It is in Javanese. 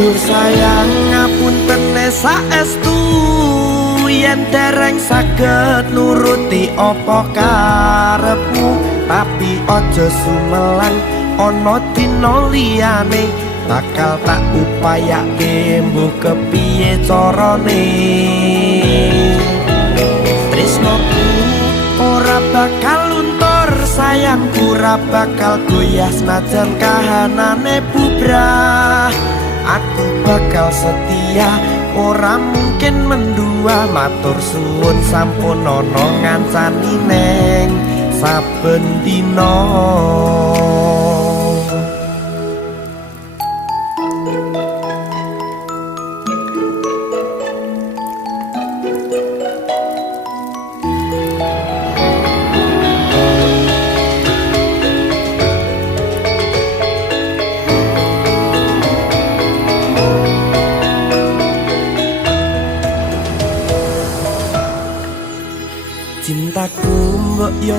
Dur sayang ngapunten saestu yen dereng saged nuruti apa karepmu, tapi aja sumelan ana dina liyane bakal tak upayake mbuh kepiye carane. Tresnoku ora bakal luntur, sayangku ora bakal goyah senajan kahanane bubrah. Aku bakal setia, ora mungkin mendua. Matur suwun sampun ana ngancani neng saben dina. Cintaku mbok yo